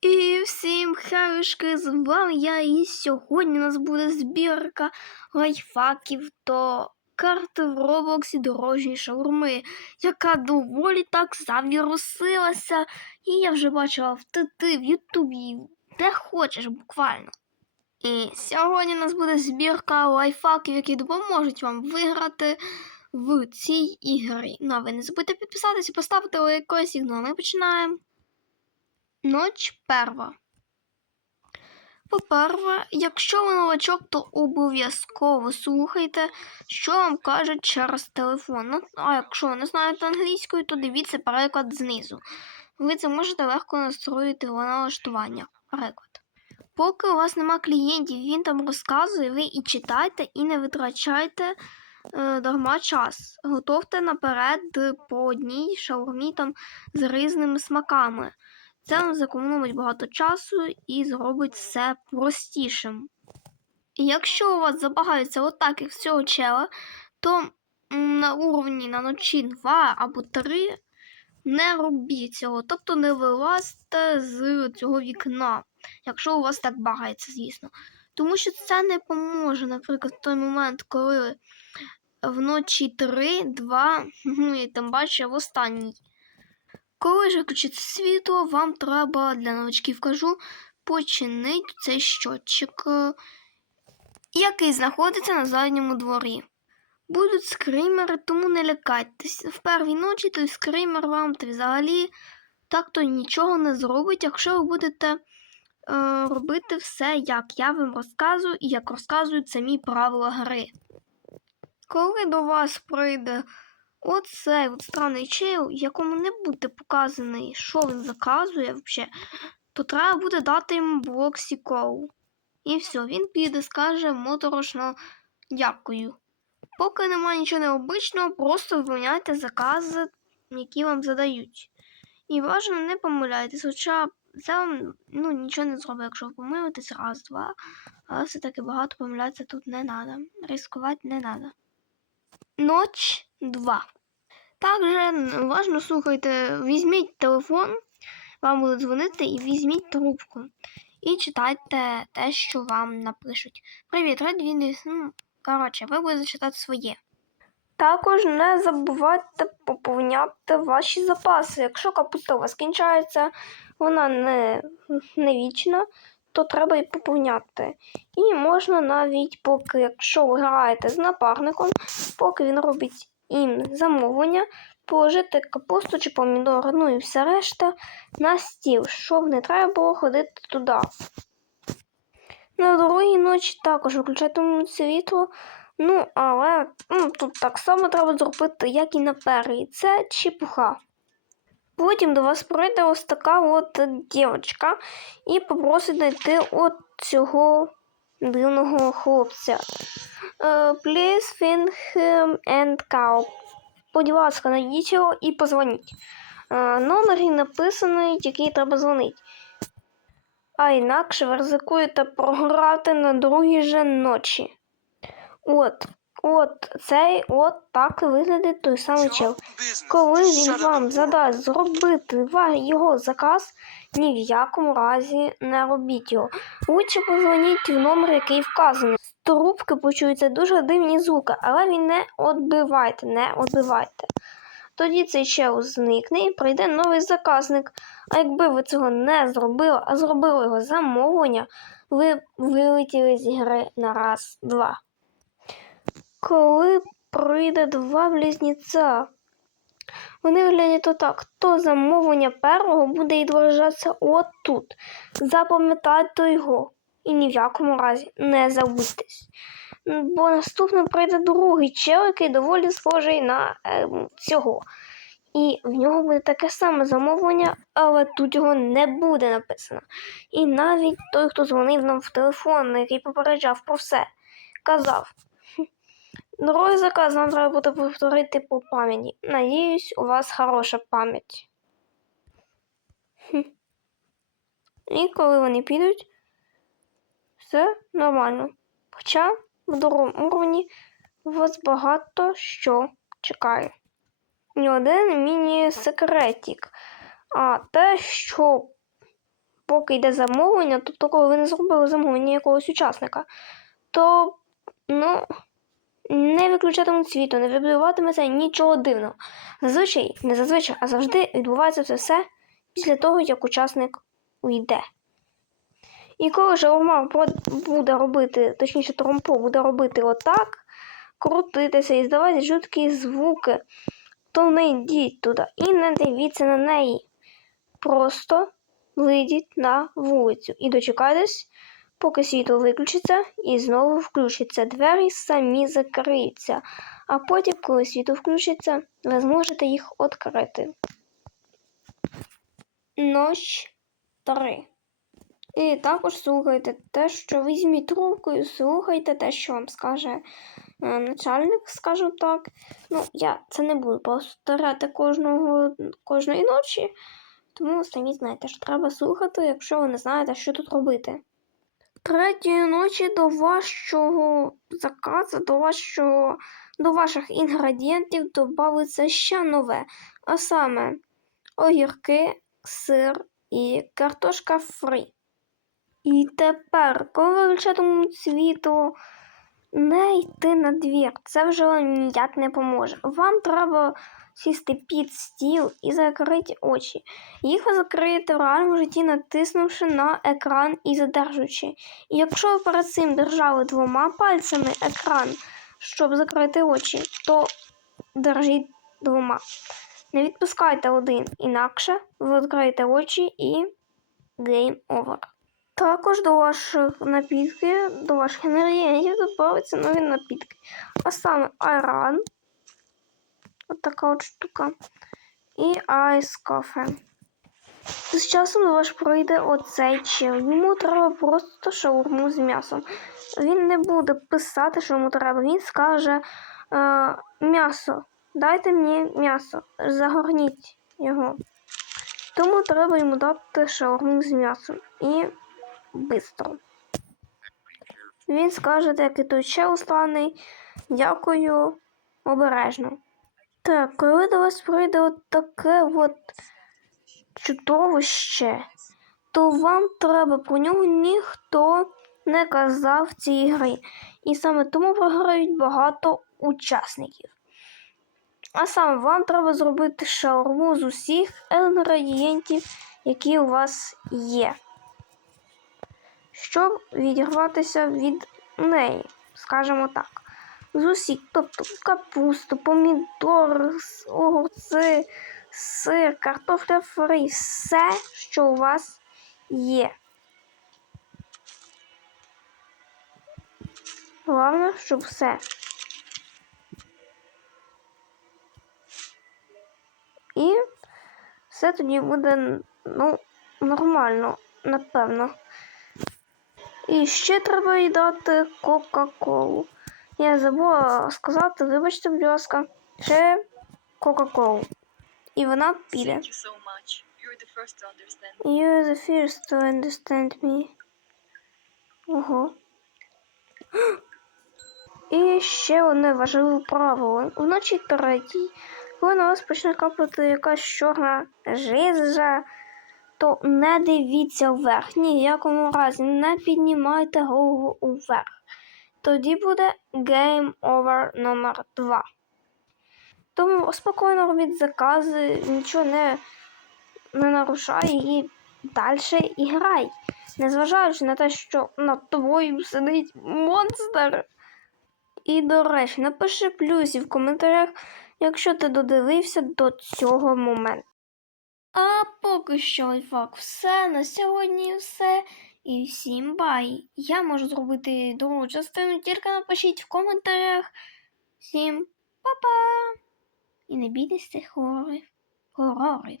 І всім хаюшки, з вами я, і сьогодні у нас буде збірка лайфхаків до карти в Роблоксі дорожньої шаурми, яка доволі так завірусилася, і я вже бачила в ТТ, в Ютубі, де хочеш буквально. І сьогодні у нас буде збірка лайфхаків, які допоможуть вам виграти в цій ігрі. Ну а ви не забудьте підписатися, поставити лайкос, ну а ми починаємо. Ноч перва. По-перше, якщо ви новачок, то обов'язково слухайте, що вам кажуть через телефон. Ну, а якщо ви не знаєте англійською, то дивіться переклад знизу. Ви це можете легко настроїти в налаштування. Переклад. Поки у вас нема клієнтів, він там розказує, ви і читайте, і не витрачайте е, дарма час. Готовте наперед по одній шаурмі там з різними смаками. Це вам зекономить багато часу і зробить все простішим. І якщо у вас забагається отак як всього чела, то на уровні на ночі 2 або 3 не робіть цього, тобто не вилазьте з цього вікна, якщо у вас так багається, звісно. Тому що це не поможе, наприклад, в той момент, коли вночі 3, 2, ну і тим паче в останній. Коли ж включиться світло, вам треба для новачків кажу починити цей щотчик, е, який знаходиться на задньому дворі. Будуть скримери, тому не лякайтесь. В первій ночі той скример вам та взагалі так то нічого не зробить, якщо ви будете е, робити все, як я вам розказую і як розказують самі правила гри. Коли до вас прийде Оцей от странний чел, якому не буде показаний, що він заказує взагалі, то треба буде дати йому блоксікоу. І все, він піде, скаже моторошно дякую. Поки немає нічого необичного, просто виповняйте закази, які вам задають. І бажано не помиляйтесь, хоча це вам ну, нічого не зробить, якщо ви помилитесь раз-два, але все-таки багато помилятися тут не треба. Ризикувати не треба. Ноч 2. Также уважно слухайте, візьміть телефон, вам будуть дзвонити, і візьміть трубку. І читайте те, що вам напишуть. Привіт, Редвін. Ну, коротше, ви будете читати своє. Також не забувайте поповняти ваші запаси. Якщо капуста у вас кінчається, вона не, не вічна, то треба і поповняти. І можна навіть, поки, якщо ви граєте з напарником, поки він робить їм замовлення, положити капусту чи помідори, ну і все решта на стіл, щоб не треба було ходити туди. На другій ночі також виключатимуть світло, ну, але ну, тут так само треба зробити, як і на першій. Це чепуха. Потім до вас прийде ось така от дівчинка і попросить знайти от цього дивного хлопця. Uh, please find him and call. Будь ласка, найдіть його і позвоніть. Uh, номер написаний, який треба дзвонити. А інакше ви ризикуєте програти на другій же ночі. От, от цей от так виглядить той самий чел. Коли він вам задасть зробити його заказ, ні в якому разі не робіть його. Лучше позвоніть в номер, який вказаний. З трубки почуються дуже дивні звуки, але він не відбивайте, не відбивайте. Тоді цей чел зникне і прийде новий заказник. А якби ви цього не зробили, а зробили його замовлення, ви вилетіли з гри на раз, два. Коли прийде два близнеця, вони виглядять отак. То замовлення першого буде відображатися отут. Запам'ятайте його. І ні в якому разі не забудьтесь. Бо наступно прийде другий чел, який доволі схожий на е, цього. І в нього буде таке саме замовлення, але тут його не буде написано. І навіть той, хто дзвонив нам в телефон, який попереджав про все, казав. Другий заказ нам треба буде повторити по пам'яті. Надіюсь, у вас хороша пам'ять. І коли вони підуть, все нормально. Хоча в другому уровні вас багато що чекає. Ні один міні-секретик, а те, що поки йде замовлення, тобто коли ви не зробили замовлення якогось учасника, то ну, не виключатимуть світу, не відбуватиметься нічого дивного. Зазвичай, не зазвичай, а завжди відбувається це все після того, як учасник уйде. І коли шаурма буде робити, точніше, тромпо буде робити отак, крутитися і здавати жуткі звуки, то не йдіть туди і не дивіться на неї. Просто вийдіть на вулицю і дочекайтесь, поки світло виключиться і знову включиться. Двері самі закриються, а потім, коли світло включиться, ви зможете їх відкрити. Ноч 3. І також слухайте те, що візьміть трубку і слухайте те, що вам скаже е, начальник, скажу так. Ну, я це не буду повторяти кожного, кожної ночі, тому самі знаєте, що треба слухати, якщо ви не знаєте, що тут робити. Третьої ночі до вашого заказу, до вашого, до ваших інгредієнтів додається ще нове, а саме огірки, сир і картошка фрі. І тепер, коли ви вивчатимуть світло, не йти на двір. Це вже ніяк не поможе. Вам треба сісти під стіл і закрити очі. Їх ви закриєте в реальному житті, натиснувши на екран і задержуючи. І якщо ви перед цим держали двома пальцями екран, щоб закрити очі, то держіть двома. Не відпускайте один, інакше ви відкриєте очі і game over. Також до ваших напітків, до ваших інгредієнтів додається нові напітки. А саме айран, от така от штука, і айс кофе. З часом до пройде оцей чел. Йому треба просто шаурму з м'ясом. Він не буде писати, що йому треба. Він скаже е, м'ясо. Дайте мені м'ясо, загорніть його. Тому треба йому дати шаурму з м'ясом. І бистро. Він скаже, який той чел сланий. Дякую обережно. Так, коли до вас прийде от таке от чудовище, то вам треба про нього ніхто не казав цій грі. І саме тому програють багато учасників. А саме вам треба зробити шаурму з усіх інгредієнтів, які у вас є щоб відірватися від неї, скажімо так. З усіх, тобто капусту, помідор, огурці, сир, картопля фрі, все, що у вас є. Головне, щоб все. І все тоді буде, ну, нормально, напевно. І ще треба їй Кока-Колу. Я забула сказати, вибачте, будь ласка, ще Кока-Колу. І вона much. You're the first to understand. Me. Ого. І ще одне важливе правило. Вночі третій, коли на вас почне капати якась чорна жиза, то не дивіться вверх. Ні в якому разі не піднімайте голову вверх. Тоді буде Game Over номер 2. Тому спокійно робіть закази, нічого не, не нарушай і далі грай. Незважаючи на те, що над тобою сидить монстр. І, до речі, напиши плюсів в коментарях, якщо ти додивився до цього моменту. А поки що лайфхак все на сьогодні все. І всім бай! Я можу зробити другу частину, тільки напишіть в коментарях. Всім па-па! І не бійтесь цих хорорів. Хорорів.